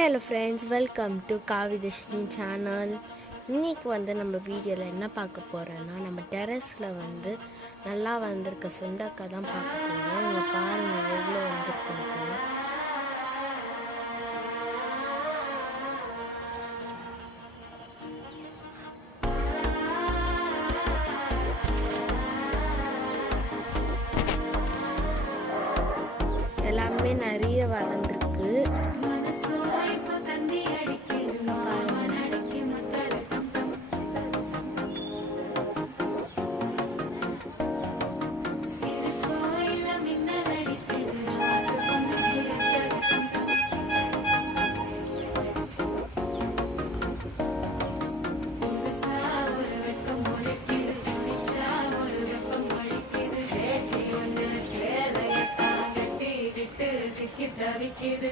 Hi hello friends, welcome to Kavidharshini channel. இன்றைக்கி நம்ம வீடியோவில் என்ன பார்க்க போகிறோன்னா, நம்ம டெரஸில் நல்லா வந்திருக்க சுண்டக்காய் தான் பார்க்க போகிறோம். இங்கே பாருங்கள் எவ்வளோ வந்திருக்குன்ட்டு. எல்லாமே நிறைய வளர்ந்துருக்கு. Get